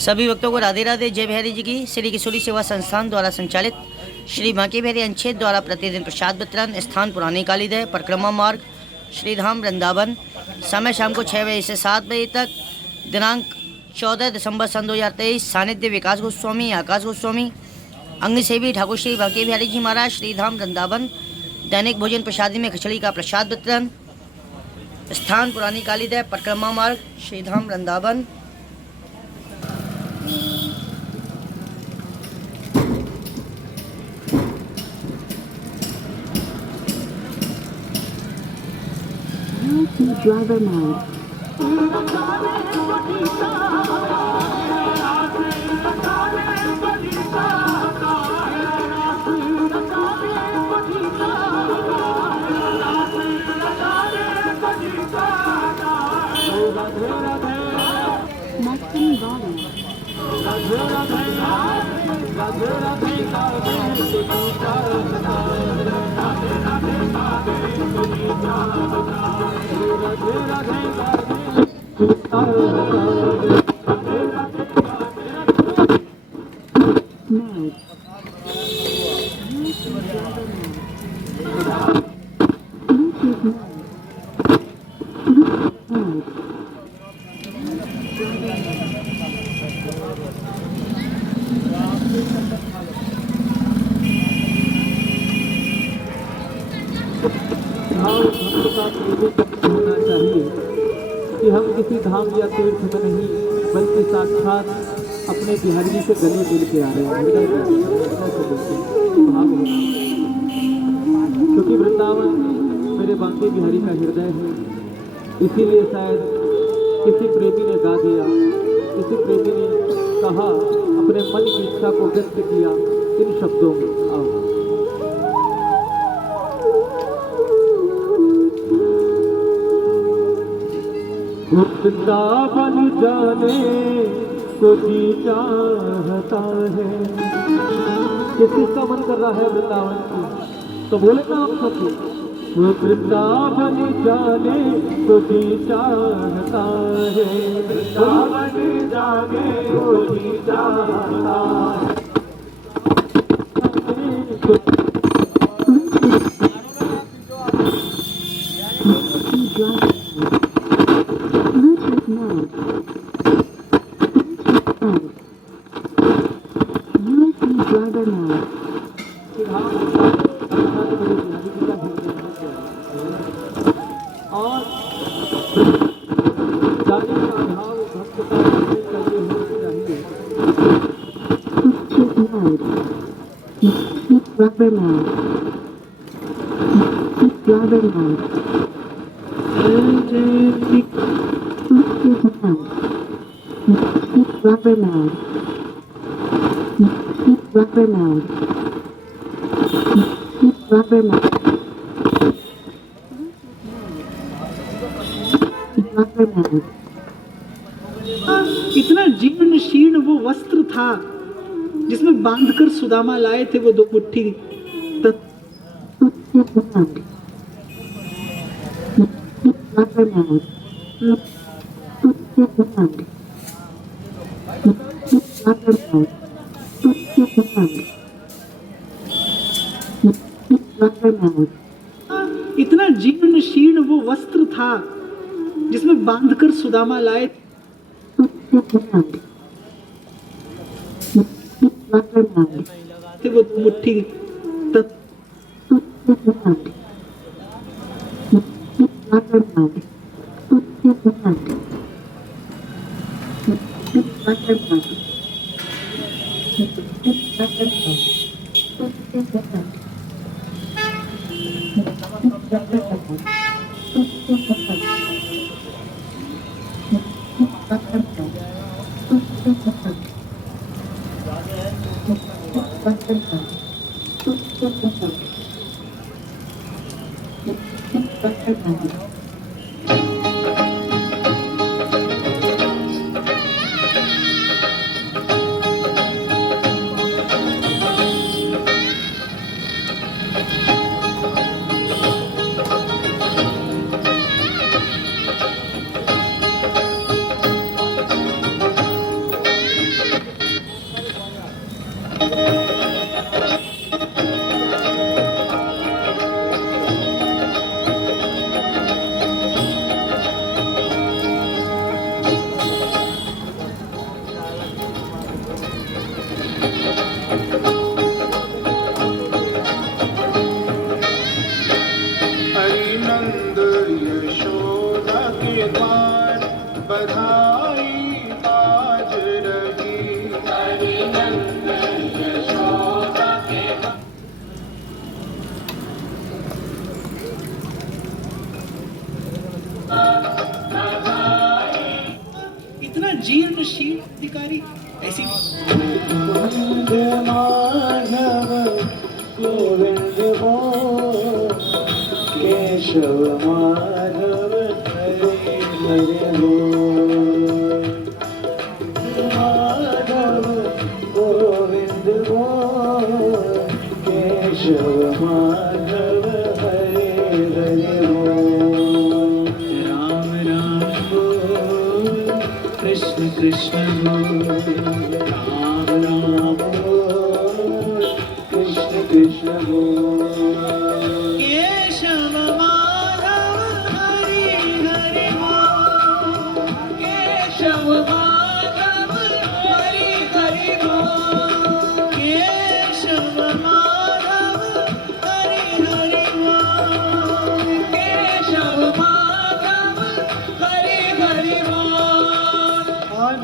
सभी भक्तों को राधे राधे। जय बिहारी जी की। श्री किशोरी सेवा संस्थान द्वारा संचालित श्री बांके बिहारी अंचेत द्वारा प्रतिदिन प्रसाद वितरण। स्थान पुरानी कालीदह, परिक्रमा मार्ग, श्रीधाम वृंदावन। समय शाम को 6 बजे से 7 बजे तक। दिनांक 14 दिसंबर सन 2023। सानिध्य विकास गोस्वामी, आकाश गोस्वामी, अंग सेवी ठाकुर श्री बांके बिहारी जी महाराज, श्रीधाम वृंदावन। दैनिक भोजन प्रसादी में खिचड़ी का प्रसाद वितरण। स्थान पुरानी कालीदह, परिक्रमा मार्ग, श्रीधाम Vrindavan. Driver mode. Maximum volume. Mode. Bluetooth mode. भाव भक्त का प्रेरित होना चाहिए कि हम किसी धाम या तीर्थ में नहीं बल्कि साक्षात अपने बिहारी जी से गले मिल के आ रहे हैं। हृदय से भाव होना, क्योंकि वृंदावन मेरे बांके बिहारी का हृदय है। इसीलिए शायद किसी प्रेमी ने गा दिया, किसी प्रेमी ने कहा, अपने मन की इच्छा को व्यक्त किया इन शब्दों में। आओ वृंदावन जाने को जी चाहता है। किस का मन कर रहा है वृंदावन की? तो बोले ना आप सबको, वृंदावन जाने को जी चाहता है। वृंदावन जाने को जी चाहता है। Driver mode. और जाने का भाव भक्त का चाहिए होना चाहिए। Bluetooth mode. Driver mode. Driver mode. Bluetooth mode. Driver mode. Driver mode. Driver mode. Driver mode. इतना जीर्ण शीर्ण वो वस्त्र था जिसमें बांधकर सुदामा लाए थे वो 2 मुट्ठी। Bluetooth mode. Driver mode. Bluetooth mode. Driver mode. Bluetooth mode. Driver mode. इतना जीर्ण शीर्ण वो वस्त्र था जिसमें बांधकर सुदामा लाए Bluetooth mode. Driver mode. थे वो 2 मुट्ठी। Bluetooth mode. Driver mode. Bluetooth mode. Driver mode. Driver mode. Bluetooth mode. आज रही इतना जीर्ण शीर्ण अधिकारी ऐसी गोविंद माधव गोविंद वो केशव माधव हरे हरे वो माधव गोविंद वो केशव माधव हरे हरे वो राम राम बोल कृष्ण कृष्ण बोल राम राम बोल कृष्ण कृष्ण बोल केशव माधव हरि हरि बोल केशव माधव हरि हरि बोल केशव माधव हरि हरि बोल केशव माधव हरि हरि बोल। और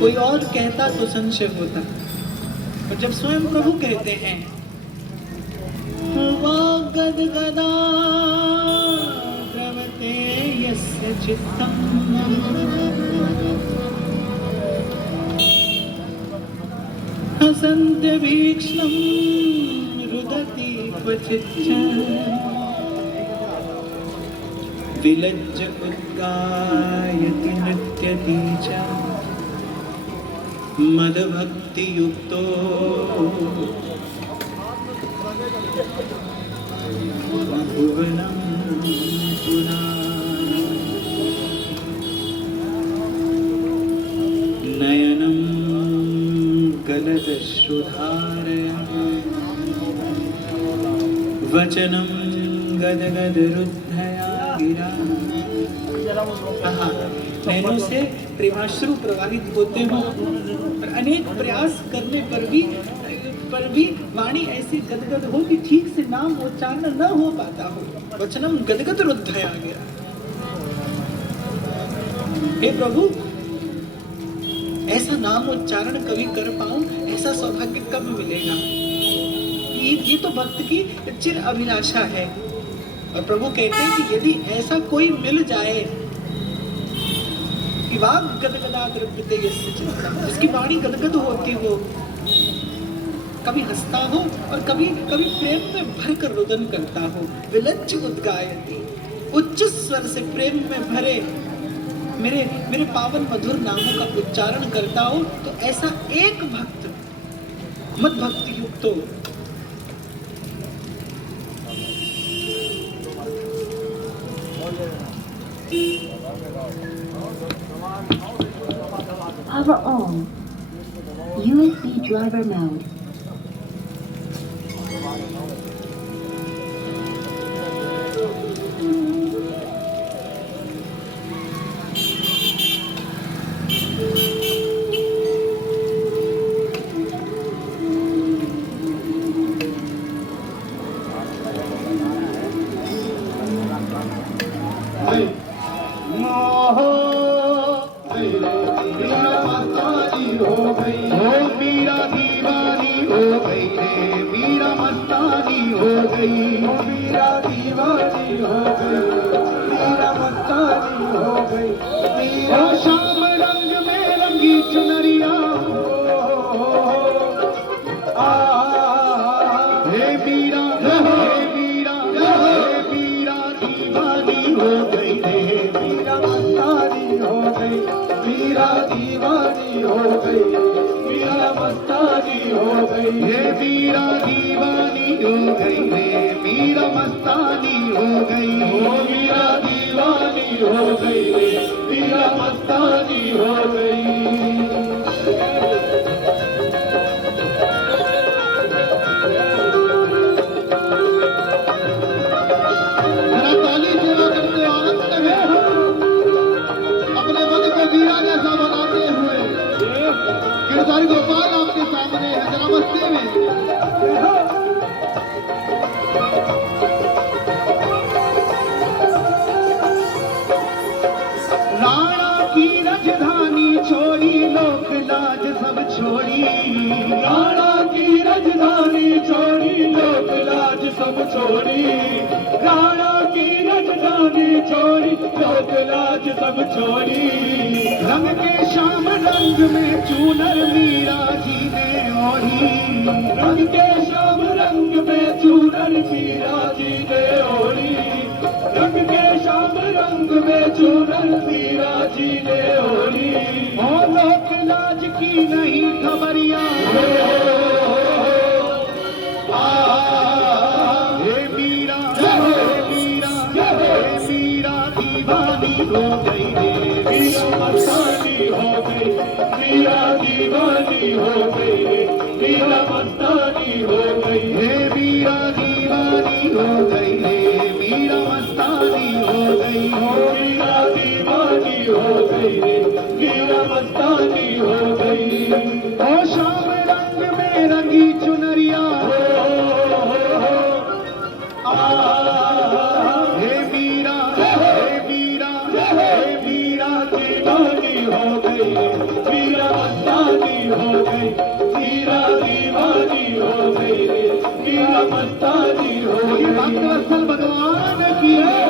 कोई और कहता तो संशय होता, और जब स्वयं प्रभु कहते हैं गदगदा द्रवते यस्य चित्तम् हसन्त्य भीक्ष्णं रुदति क्वचिच्च विलज्ज उद्गायति नृत्यति च मदभक्ति युक्तो भुवनं पुनः नयनं गलदश्रुधारया वचनं गदगदरुद्धया गिरा। नैनों से प्रेमाश्रु प्रवाहित होते हो और अनेक प्रयास करने पर भी वाणी ऐसी गदगद हो कि ठीक से नाम उच्चारण न हो पाता हो। वचनम गदगद रुद्धया गया। हे प्रभु, ऐसा नाम उच्चारण कभी कर पाऊं, ऐसा सौभाग्य कब मिलेगा? ये तो भक्त की चिर अभिलाषा है। और प्रभु कहते हैं कि यदि ऐसा कोई मिल जाए कि वाग गदगदा द्रव्यते यस्य चित्तम्, जिसकी वाणी गदगद होती हो, कभी हंसता हो और कभी कभी प्रेम में भरकर रुदन करता हो, विलज्ज उद्गायति, उच्च स्वर से प्रेम में भरे मेरे पावन मधुर नामों का उच्चारण करता हो, तो ऐसा एक भक्त मद भक्ति युक्त हो। Power on. USB driver mode. शाम रंग में रंगी चुनरिया हे मीरा दीवानी हो गई रे, मीरा मस्तानी हो गई, मीरा दीवानी हो गई, मीरा मस्तानी हो गई, हे मीरा दीवानी हो गई रे, मीरा मस्तानी हो गई, हो मीरा दीवानी हो गई रे, मीरा मस्तानी हो गई। गिरधारी गोपाल आपके सामने है, जरा मस्ती में। राणा की लाज सब छोड़ी, राणा की राजधानी छोड़ी, लोक लाज सब छोड़ी, राणा की राजधानी छोड़ी, लोक लाज सब छोड़ी। रंग के शाम रंग में चूनर मीरा जी ने ओढ़ी, रंग के श्याम रंग में चूनर मीरा जी ने ओढ़ी, रंग के श्याम रंग में चूनर मीरा जी ने ओढ़ी। ओ लोक लाज की नहीं खबरिया, हे मीरा, हे मीरा, हे मीरा दीवानी हो गई रे, मीरा मस्तानी हो गई, मीरा दीवानी हो गई, मीरा मस्तानी हो गई। हे मीरा दीवानी हो गई रे, मीरा मस्तानी हो गई, मीरा दीवानी हो गई, मीरा मस्तानी हो गई। ओ शाम रंग में रंगी चुनरिया, हे मीरा, हे मीरा, हे मीरा दीवानी हो गई, मीरा मस्तानी हो गई, मीरा दीवानी हो गई, मीरा मस्तानी हो ये गई। भक्त वत्सल भगवान की है।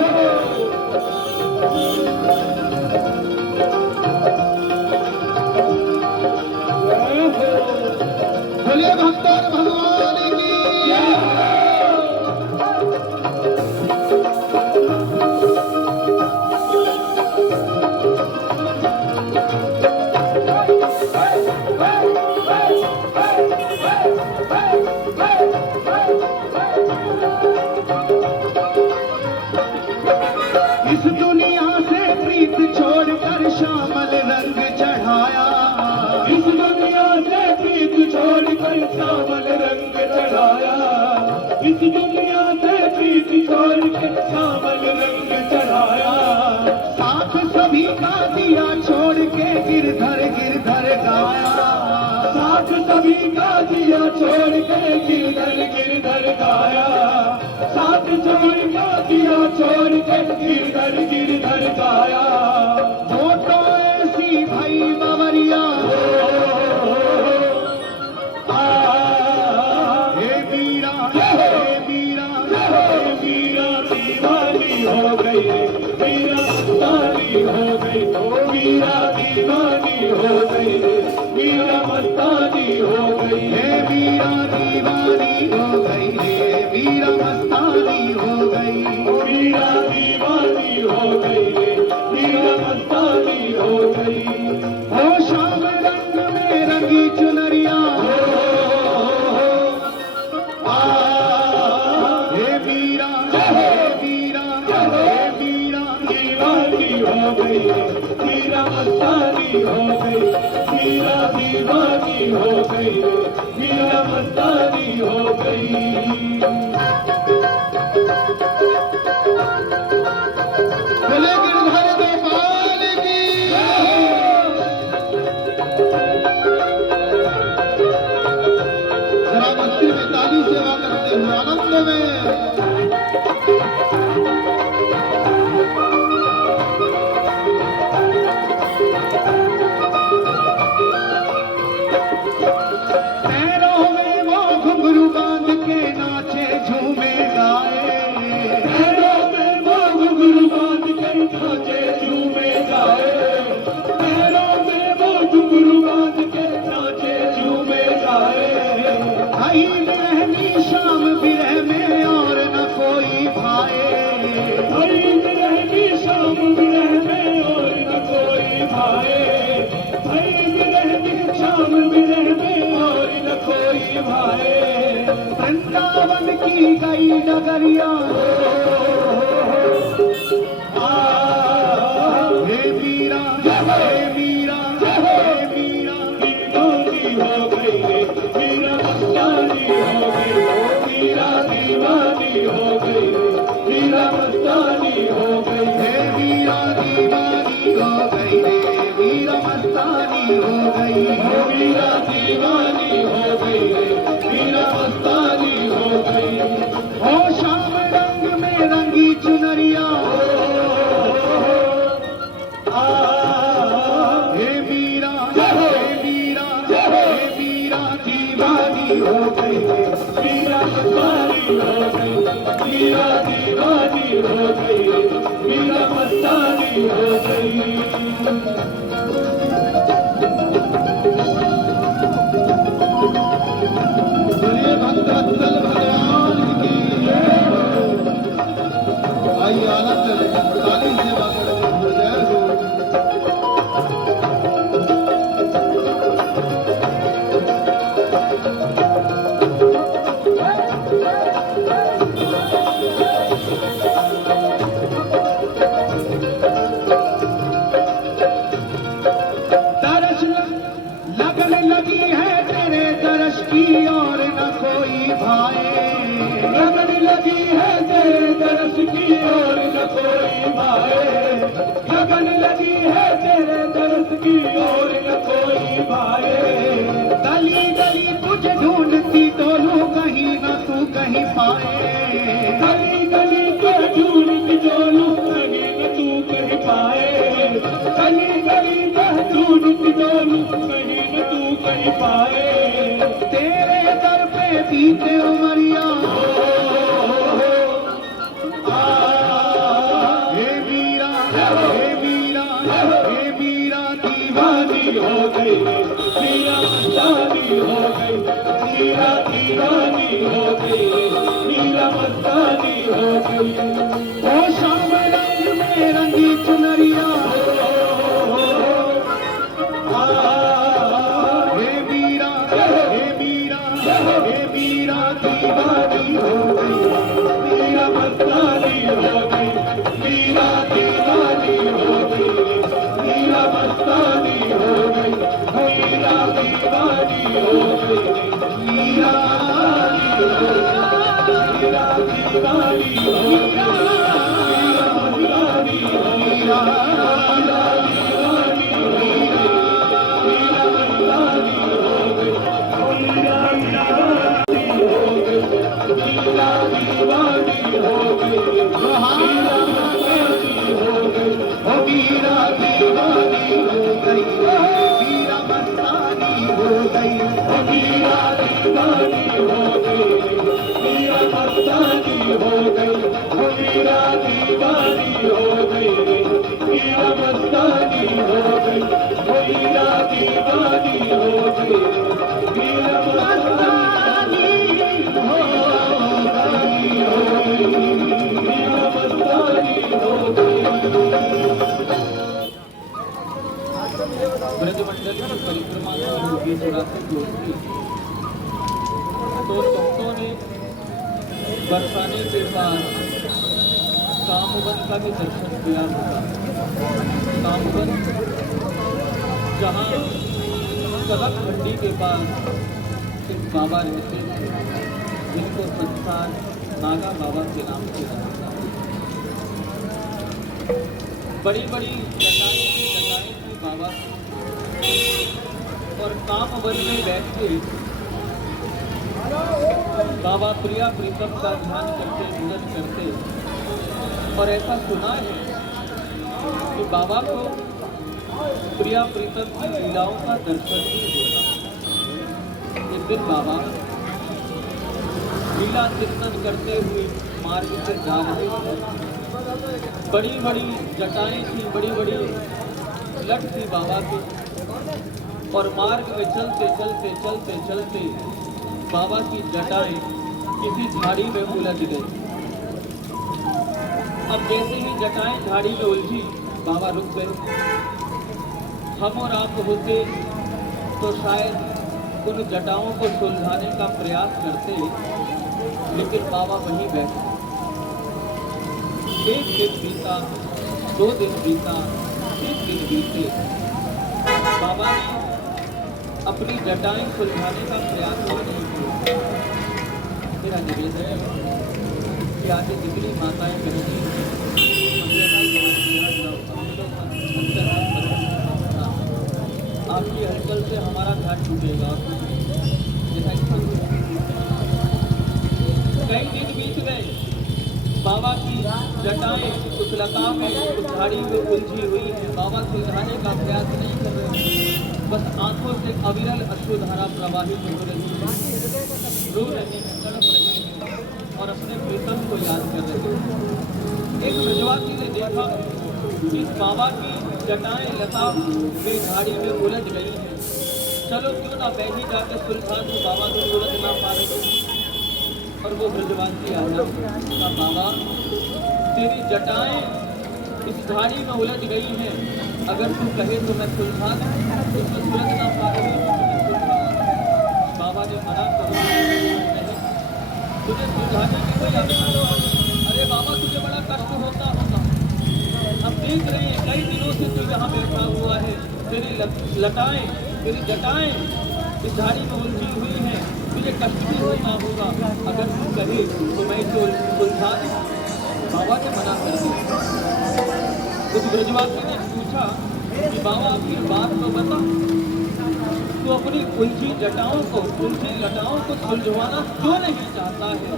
बोलिए भक्तों भगवान की। इस दुनिया से प्रीत छोड़कर श्यामल रंग चढ़ाया, इस दुनिया से प्रीत छोड़कर श्यामल रंग चढ़ाया, इस दुनिया से प्रीत छोड़ के श्यामल रंग चढ़ाया। साथ सभी का दिया छोड़ के गिरधर गिरधर गाया, साथ सभी का दिया छोड़ के गिरधर गिरधर गाया, साथ सभी का दिया छोड़ के गिरधर गिरधर गाया। वो तो ऐसी भाई बावरिया, हे मीरा, हे मीरा, हे मीरा दीवानी हो गई, मीरा मस्तानी हो गई, मीरा दीवानी हो गई, मीरा मस्तानी हो गई। हे मीरा दीवानी हो गई रे, मीरा मस्तानी हो गई, मीरा दीवानी हो गई, मीरा मस्तानी हो गई। ओ शाम रंग में रंगी चुनरिया, हे मीरा, हे मीरा, हे मीरा दीवानी हो गई, मीरा मस्तानी हो गई, मीरा दीवानी हो गई, मीरा मस्तानी हो गई। बोले गिरधर गोपाल की। जरा मंदिर में ताली सेवा करते हुए आनंद में। पैरों में वो घुंघरू बांध के नाचे झूमे गाए, पैरों में वो घुंघरू बांध के नाचे झूमे गाए, पैरों में वो घुंघरू बांध के नाचे झूमे गाए। आई बिरहनी शाम बिरह में और न कोई भाए, हरी बिरहनी शाम बिरह में और न कोई भाए, हरी बिरहनी शाम बिरह में और न कोई भाए। वृंदावन की गई नगरिया, हे मीरा, हे मीरा, हे मीरा दीवानी हो गई रे, मीरा मस्तानी हो गई, मीरा दीवानी हो गई रे, मीरा मस्तानी हो गई। हे मीरा दीवानी हो गई रे, मीरा मस्तानी हो गई, मीरा दीवानी हो गई रे, मीरा मस्तानी हो गई। ओ शाम रंग में रंगी चुनरिया, हे मीरा, हे मीरा, हो गई है, मीरा मस्तानी हो गई, मीरा दीवानी हो गई है, मीरा मस्तानी हो गई। बोलिए भक्तवत्सल भगवान की जय। आइए आनंद लें, ताली सेवा करते हुए जय हो। तरस लगने लगी है तेरे तरस की और न कोई भाए, लगने लगी है तेरे तरस की और न कोई भाए, लगने लगी है तेरे तरस की और न कोई भाए। गली गली तुझे ढूंढती डोलू कहीं न तू कहीं पाए, गली गली तुझे ढूंढती डोलू कहीं न तू कहीं पाए, गली गली तुझे ढूंढती डोलू कहीं न तू कहीं पाए। तेरे दर पे बीते उमरिया हे मीरा, हे मीरा, हे मीरा दीवानी हो गई, मीरा मस्तानी हो गई, मीरा दीवानी हो गई, मीरा मस्तानी हो गई। ओ शाम रंग में रंगी चुनरिया हे मीरा, हे मीरा, हे मीरा दीवानी हो गई, मीरा मस्तानी हो गई, मीरा दीवानी हो गई, मीरा मस्तानी हो गई, मीरा दीवानी हो गई, मीरा दीवानी हो गई, मीरा दीवानी हो गई, मीरा ब्रजमंडल की परिक्रमा योगेश्वरा से जोड़ती, तो संतों ने बरसाने के बाद कामवन का भी दर्शन किया होगा। कामवन जहाँ कलक मंडी के पास एक बाबा रहते थे, जिनको संसार नागा बाबा के नाम से जानता है। बड़ी बड़ी जटाएं थी बाबा, और कामवन में बैठ के बाबा प्रिया प्रीतम का ध्यान करते, पूजन करते। और ऐसा सुना है कि बाबा को प्रिया प्रीतम की लीलाओं का दर्शन भी होता। एक दिन बाबा लीला चिंतन करते हुए मार्ग से जा रहे थे। बड़ी बड़ी जटाएं थी, बड़ी बड़ी लट थी बाबा की, और मार्ग में चलते चलते चलते चलते बाबा की जटाएं किसी झाड़ी में उलझ गई। अब जैसे ही जटाएं झाड़ी में उलझी, बाबा रुक गए। हम और आप होते तो शायद उन जटाओं को सुलझाने का प्रयास करते, लेकिन बाबा वहीं बैठे। एक दिन बीता, 2 दिन बीता, 3 दिन बीते, बाबा ने अपनी जटाएं सुलझाने का प्रयास नहीं किया। मेरा निवेदन है कि आगे जितनी माताएं बहनें आपकी हलचल से हमारा ध्यान छूटेगा। कई दिन बीत गए, बाबा की जटाएं उस लता में, उस झाड़ी में उलझी हुई है। बाबा सुलझाने का प्रयास नहीं कर रहे। बस आंखों से अविरल अश्रुधारा प्रवाहित हो रही है, रो रही है, तड़प रही है और अपने प्रीतम को याद कर रही है। एक ब्रजवासी ने देखा कि इस बाबा की जटाएं लता में झाड़ी में उलझ गई हैं। चलो क्यों ना मैं ही जाकर सुलझा दूं, बाबा तो सुलझ ना पा रहे। और वो ब्रजवासी आया, कहा बाबा तेरी जटाएं इस झाड़ी में उलझ गई हैं, अगर तू कहे तो मैं सुलझा दूं, उसमें सुलझ ना पा रही तो मैं सुलझा दूं। बाबा ने मना कर नहीं, तुझे सुलझाने की कोई आवश्यकता नहीं। अरे बाबा तुझे बड़ा कष्ट होता होगा, हम देख रहे हैं कई दिनों से तू यहाँ बैठा हुआ है, तेरी लटाएं तेरी जटाएं इस झाड़ी में उलझी हुई हैं, तुझे कष्ट भी होता होगा, अगर तू कहे तो मैं इसे सुलझा दूं। बाबा ने मना कर दिया। उस ब्रजवासी ने पूछा कि बाबा आपकी बात तो बता, तो अपनी उलझी जटाओं को उलझी लटाओं को सुलझवाना क्यों नहीं चाहता है?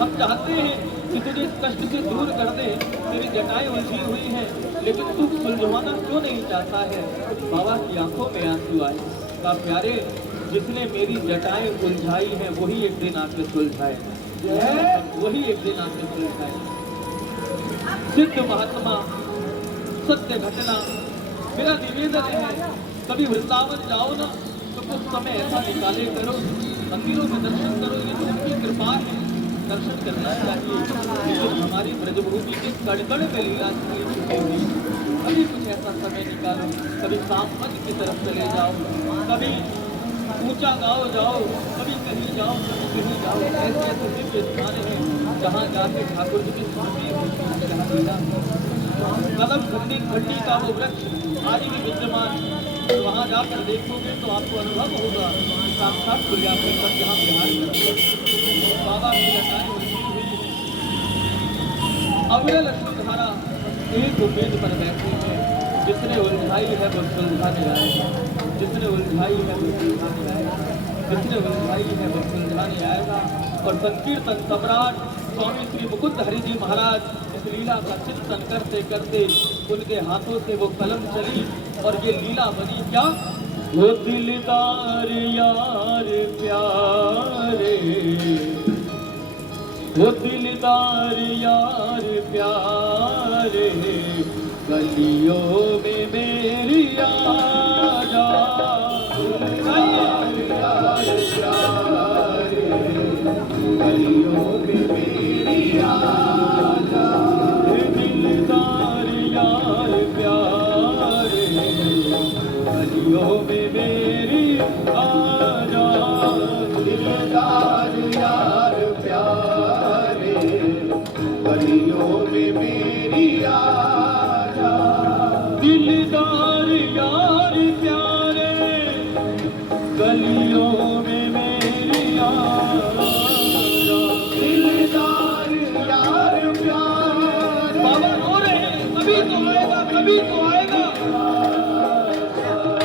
हम चाहते हैं कि तुझे इस कष्ट से दूर कर दे, तेरी जटाएं उलझी हुई हैं, लेकिन तू सुलझवाना क्यों नहीं चाहता है? बाबा की आंखों में आंसू आए। कहा प्यारे, जिसने मेरी जटाएं उलझाई हैं वही एक दिन आके सुलझाए, वही एक दिन आके सुलझाए। सिद्ध महात्मा सत्य घटना, मेरा निवेदन है कभी वृंदावन जाओ ना तो कुछ समय ऐसा निकाले करो, मंदिरों में दर्शन करो, ये तो उनकी कृपा है, दर्शन करना चाहिए। लेकिन हमारी ब्रजभूमि के कड़कड़ में लीला छुपी हुई, कभी कुछ ऐसा समय निकालो, कभी सामपत की तरफ चले जाओ, कभी ऊंचा गाँव जाओ, कभी कहीं जाओ, कभी कहीं जाओ। ऐसे ऐसे दिव्य स्थान हैं जहाँ जाके ठाकुर जी की स्मृति होती है, जहाँ लीला कदम खंडी का वो वृक्ष आज भी विद्यमान, तो वहाँ जाकर देखोगे तो आपको अनुभव होगा कि साक्षात कुलियापुर तक यहाँ बिहार में बाबा की लटाएं उलझी हुई अविरल अश्रुधारा एक उम्मीद पर बैठे हैं, जिसने उलझाई है वो सुलझाने आएगा, जिसने उलझाई है वो सुलझाने आएगा, जिसने उलझाई है वो सुलझाने आएगा। और संकीर्तन सम्राट स्वामी श्री मुकुंद हरि जी महाराज इस लीला का चिंतन करते करते उनके हाथों से वो कलम चली और ये लीला बनी क्या? वो दिलदार यार प्यारे, वो दिलदार यार प्यारे, गलियों में मेरी आजा, यार प्यारे, गलियों में मेरी आजा, दिलदार यार प्यारे, गलियों में मेरी आजा, दिलदार यार प्यारे, गलियों में मेरी आजा, दिलदार यार प्यारे, गलियों में मेरी आजा, दिलदार यार प्यारे। बाबा रो रहे हैं, कभी तो आएगा, कभी तो आएगा।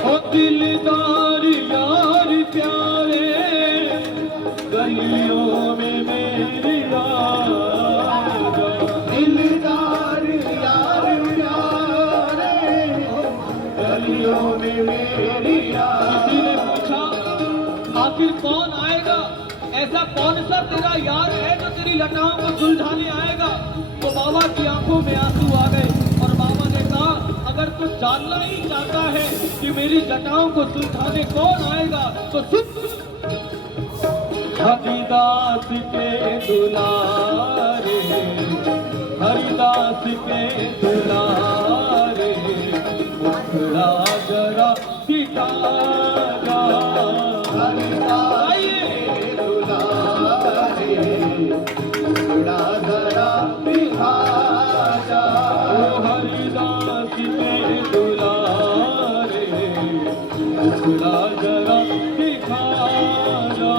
ओ दिलदार यार प्यारे, गलियों में मेरी आजा, दिलदार यार प्यारे, गलियों में मेरी आजा। किसी ने पूछा आखिर कौन आएगा, ऐसा कौन सा तेरा यार है जो तेरी लटाओं को सुलझाने आएगा? तो बाबा की आंखों में आंसू आ गए और बाबा ने कहा अगर तू जानना ही चाहता है कि मेरी जटाओं को सुलझाने कौन आएगा तो सुन। हरिदास के दुलारे, हरिदास के दुलारे, मुखड़ा जरा दिखा जा, हरिदास के दुलारे, मुखड़ा जरा दिखा जा, हरिदास के दुलारे, मुखड़ा जरा दिखा जा,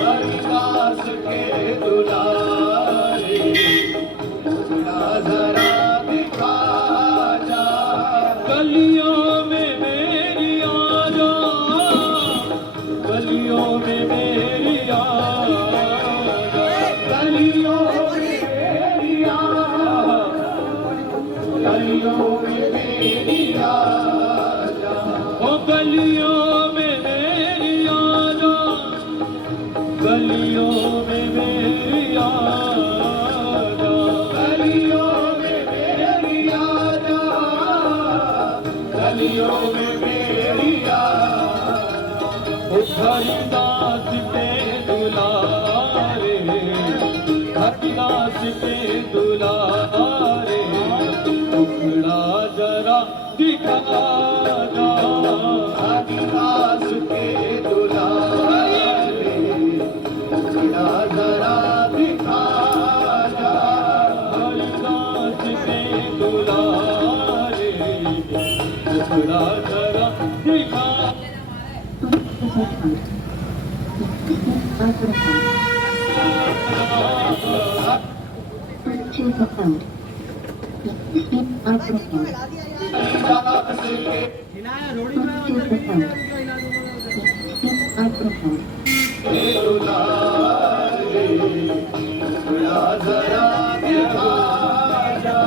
हरिदास के दुलारे, मुखड़ा जरा दिखा जा, गलियों में मेरी आजा, गलियों में मेरी आजा, गलियों में मेरी आजा, गलियों में मेरी आजा, ओ गलियों में मेरी आजा, गलियों में मेरी आजा, गलियों में मेरी आजा, गलियों में मेरी आजा। हरिदास के दुलारे, हरिदास के दुलारे, टुकड़ा जरा दिखा जा, हरिदास के दुलारे, टुकड़ा जरा दिखा जा। हरिदास के दुलारे, टुकड़ा जरा दिखा। Choose a sound. Speak microphone. Haridas के Choose a sound. Speak microphone. दुलारे, टुकड़ा जरा दिखा जा।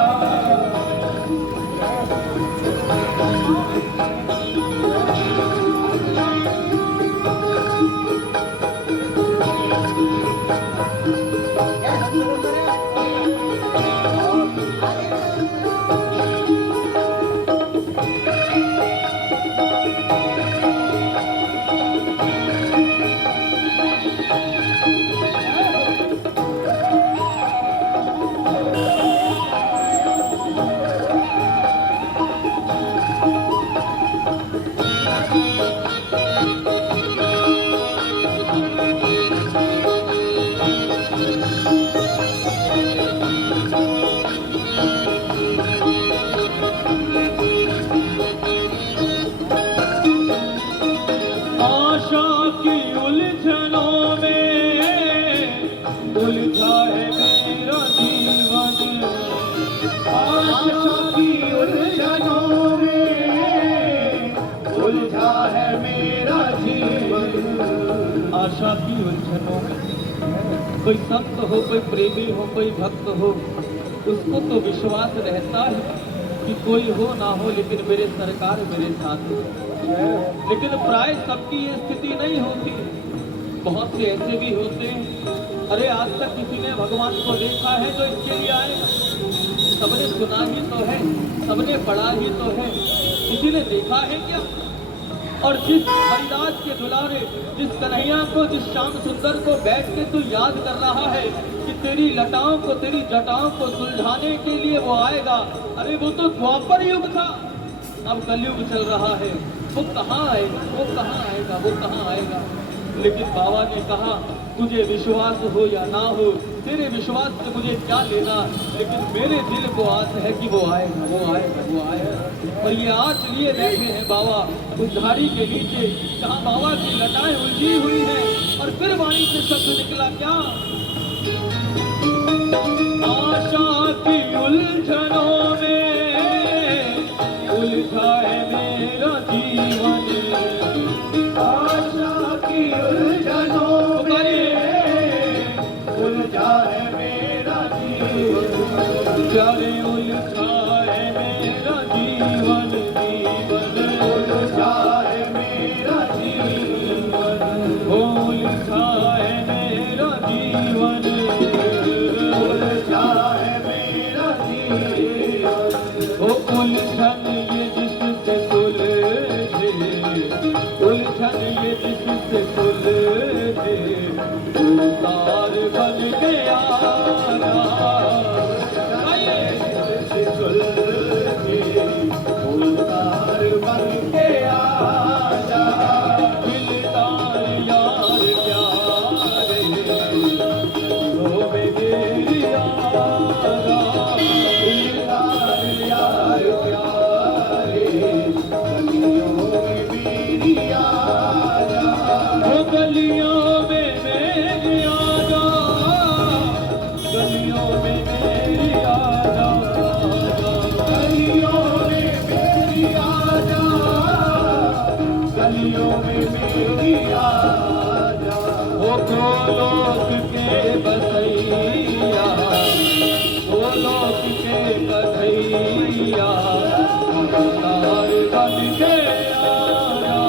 आशा की उलझनों में उलझा है मेरा जीवन, आशा की उलझनों में उलझा है मेरा जीवन। आशा की उलझनों में कोई संत हो, कोई प्रेमी हो, कोई भक्त हो, उसको तो विश्वास रहता है कि कोई हो ना हो लेकिन मेरे सरकार मेरे साथ हो। लेकिन प्राय सबकी ये स्थिति नहीं होती। बहुत से ऐसे भी होते हैं, अरे आज तक किसी ने भगवान को देखा है तो इसके लिए आए, सबने सुना ही तो है, सबने पढ़ा ही तो है, किसी ने देखा है क्या? और जिस हरिदास के दुलारे, जिस कन्हैया को, जिस श्याम सुंदर को बैठ के तू याद कर रहा है कि तेरी लटाओं को, तेरी जटाओं को सुलझाने के लिए वो आएगा, अरे वो तो द्वापर युग था, अब कलयुग चल रहा है, वो कहाँ आएगा, वो कहाँ आएगा, वो कहाँ आएगा? लेकिन बाबा ने कहा तुझे विश्वास हो या ना हो, तेरे विश्वास से मुझे क्या लेना, लेकिन मेरे दिल को आस है कि वो आएगा, वो आएगा, वो आएगा। और ये आस लिए बैठे हैं बाबा उस झाड़ी के नीचे, जहाँ बाबा की लटाएं उलझी हुई हैं। और फिर वाणी से शब्द निकला क्या? आशा की उलझनों में उलझा है मेरा जीवन, आशा की उलझनों में उलझा है मेरा जीवन। प्यारे उलझा है मेरा जीवन, जीवन उलझा है मेरा जीवन। उलझा है मेरा जीवन, उलझा है मेरा जीवन। ओ उलझन ये जिससे सुलझे, उलझन ये जिससे सुलझे, तार बन गया उलझार बन के आजा। दिलदार यार प्यारे, रो मेरी आरा। दिलदार यार प्यारे, गलियों में मेरी आजा। ओ गलियों में मेरी आजा, गलियों में मेरी आजा, गलियों में मेरी आजा, गलियों में मेरी आजा। ओ गोलोक के बसैया, गोलोक के कन्हैया, तार बन के आजा।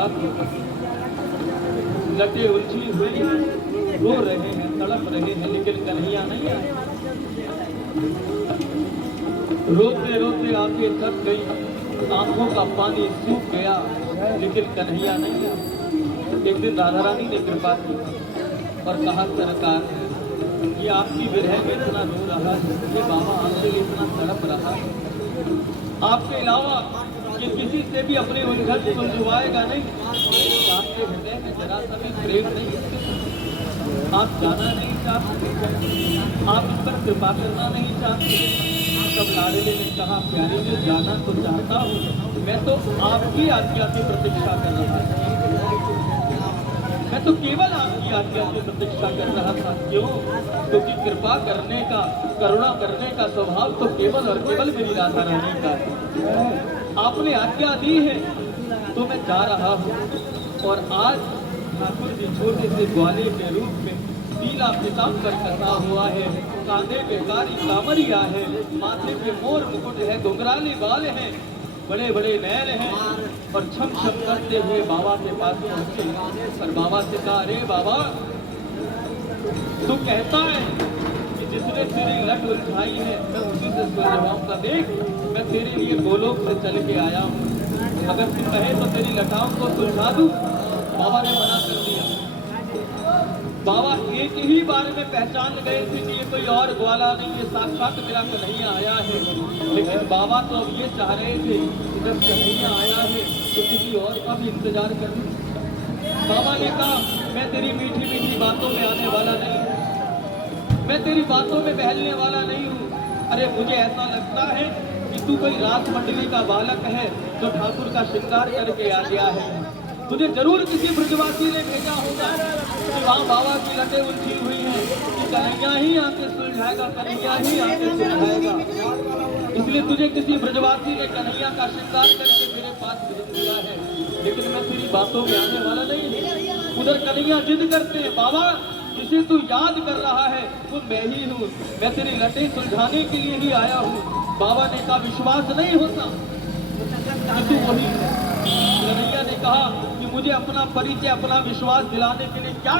कहा लटे उलझी हुई रो रहे हैं, तड़प रहे हैं, लेकिन कन्हैया नहीं आए। रोते रोते आंखें थक गई, आंखों का पानी सूख गया, लेकिन कन्हैया नहीं आया। एक दिन राधा रानी ने कृपा की और कहा सरकार ये आपकी विरह में इतना रो रहा है, ये बाबा आपके लिए इतना तड़प रहा है, आपके अलावा ये किसी से भी अपनी उलझन सुलझवाएगा नहीं। आपके हृदय में जरा सा भी प्रेम नहीं, आप जाना नहीं चाहते, आप इस पर कृपा करना नहीं चाहते। तब लाडले ने कहा प्यारे में जाना तो चाहता हूँ, मैं तो आपकी आज्ञा की प्रतीक्षा कर रहा था, मैं तो केवल आपकी आज्ञा की प्रतीक्षा कर रहा था। क्यों? क्योंकि कृपा करने का, करुणा करने का स्वभाव तो केवल और केवल मेरी राधा रानी का है। आपने आज्ञा दी है तो मैं जा रहा हूँ। और आज ठाकुर जी छोटे से ग्वाले के रूप में पीला पीताम्बर कसा हुआ है, कांधे पे कारी कामरिया है, माथे पे मोर मुकुट है, घुंघराले बाल हैं, बड़े बड़े नैन हैं, और छम छम करते हुए बाबा के पास पहुंचे। और बाबा से कहा अरे बाबा तू कहता है कि जिसने तेरी लट उलझाई है मैं उसी से सुलझाऊंगा। देख मैं तेरे लिए गोलोक से चल के आया हूँ, अगर तू कहे तो तेरी लटाओं को सुलझा दूं। बाबा ने मना कर दिया। बाबा एक ही बार में पहचान गए थे कि ये कोई और ग्वाला नहीं, ये साक्षात मेरा कन्हैया आया है। लेकिन बाबा तो अब ये चाह रहे थे कि जब कन्हैया आया है तो किसी और का भी इंतजार कर। बाबा ने कहा मैं तेरी मीठी मीठी बातों में आने वाला नहीं, मैं तेरी बातों में बहलने वाला नहीं हूँ। अरे मुझे ऐसा लगता है कि तू कोई रास मंडली का बालक है जो ठाकुर का श्रृंगार करके आ गया है। तुझे जरूर किसी ब्रजवासी ने भेजा होगा कि वहाँ बाबा की लटें उलझी हुई हैं, कि कन्हैया ही आके सुलझाएगा, कन्हैया ही आके सुलझाएगा। इसलिए तुझे किसी ब्रजवासी ने कन्हैया का श्रृंगार करके मेरे पास भेज दिया है। लेकिन मैं तेरी बातों में आने वाला नहीं। उधर कन्हैया जिद करते हैं बाबा जिसे तू याद कर रहा है वो मैं ही हूँ, मैं तेरी लटें सुलझाने के लिए ही आया हूँ। बाबा ने कहा विश्वास नहीं होता कि तू वही है। कन्हैया ने कहा कि मुझे अपना परिचय, अपना विश्वास दिलाने के लिए क्या